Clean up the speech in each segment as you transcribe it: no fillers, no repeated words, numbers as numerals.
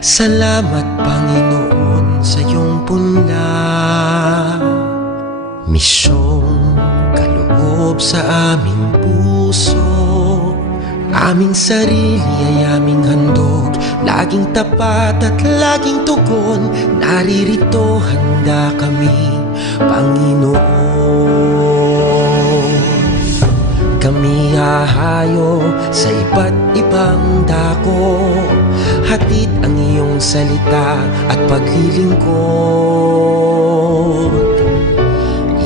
Salamat Panginoon sa iyong punla, misyong kaloob sa aming puso. Aming sarili ay aming handog, laging tapat at laging tugon. Naririto handa kami, Panginoon. Kami hahayo sa iba't ibang dako, hatid ang iyong salita at paglilingkod.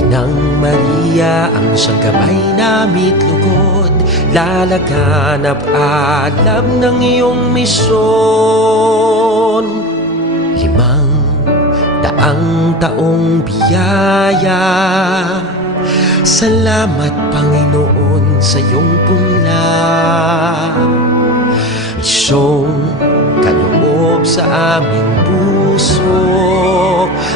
Inang Maria, ang siyang kamay na mitlugod, lalaganap alab ng iyong misyon. 500 taong biyaya, salamat Panginoon sa iyong punla. Misyong kaloob sa aming puso,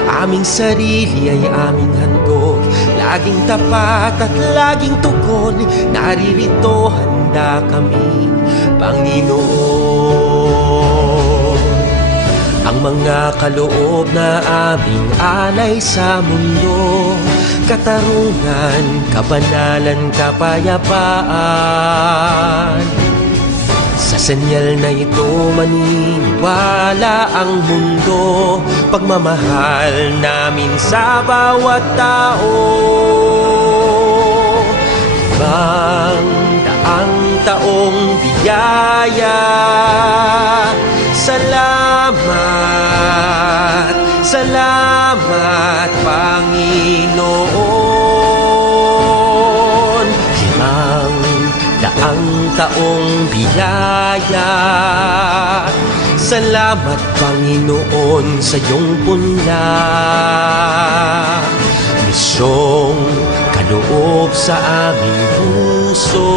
aming sarili ay aming handog, laging tapat at laging tugon. Naririto handa kami, Panginoon. Ang mga kaloob na aming alay sa mundo, katarungan, kabanalan, kapayapaan. Sa senyal na ito maniniwala ang mundo, pagmamahal namin sa bawat tao. 500 taong biyaya, salamat, salamat Panginoon. 500 taong biyaya, salamat Panginoon sa iyong punla. Misyong kaloob sa aming puso,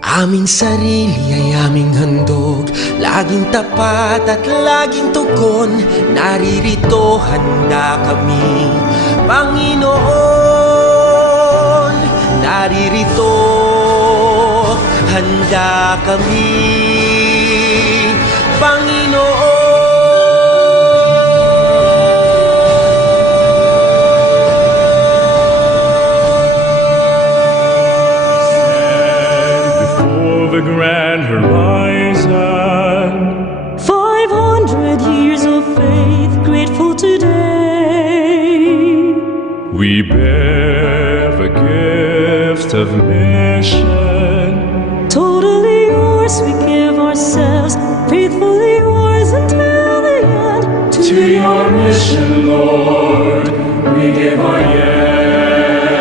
aming sarili ay aming handog, laging tapat at laging tugon. Naririto handa kami, Panginoon. Naririto handa kami, Panginoon. The grand horizon, 500 years of faith, grateful today. we bear the gift of mission. Totally yours, we give ourselves, faithfully yours until the end. To your mission, Lord, we give our yes.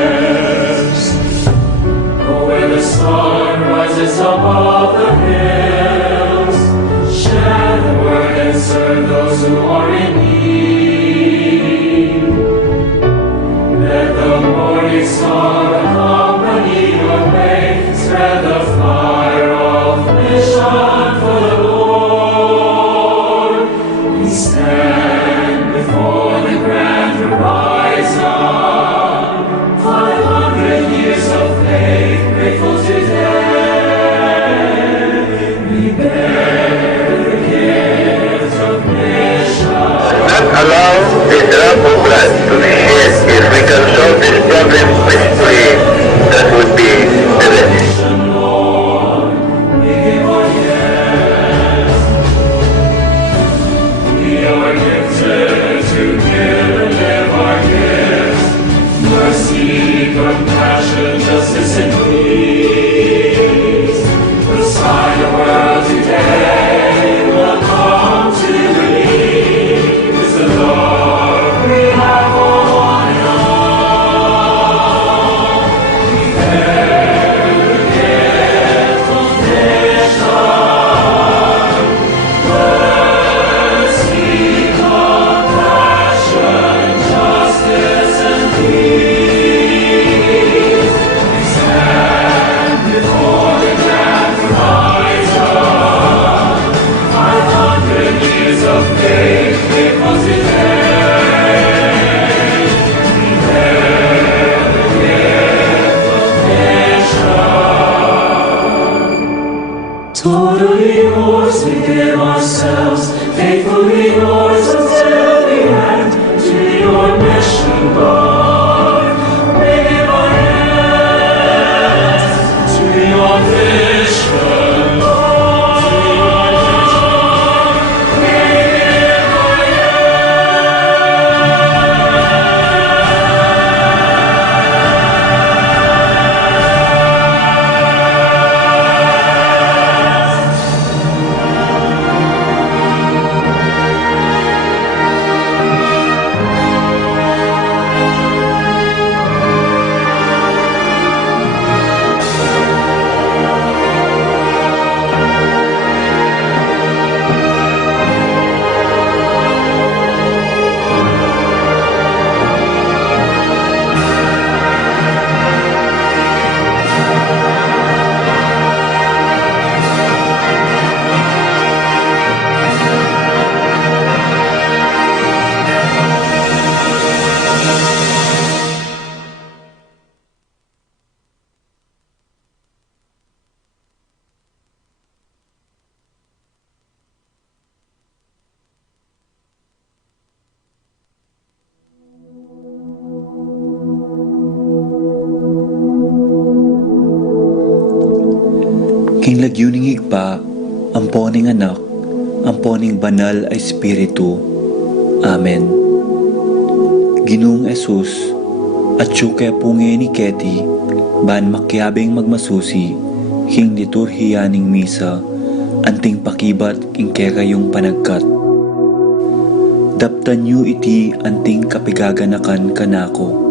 Oh, where the sun rises above the hills, share the word and serve those who are in need. Let the morning star accompany your way, spread the fire of mission for the Lord. We stand before the grand horizon, 500 years of faith, grateful today. yours we give ourselves, faithfully yours until the end. To your mission, Lord, we give our hands. To your vision, Lord, we give our Kinlagyo ning higpa, amponing anak, amponing banal ay Espiritu. Amen. Ginoong Esus, at syuke punge ni Keti, ban makyabing magmasusi, hing liturhiya ning misa, anting pakibat king kayong panagkat. Daptan yu iti anting kapigaganakan kanako.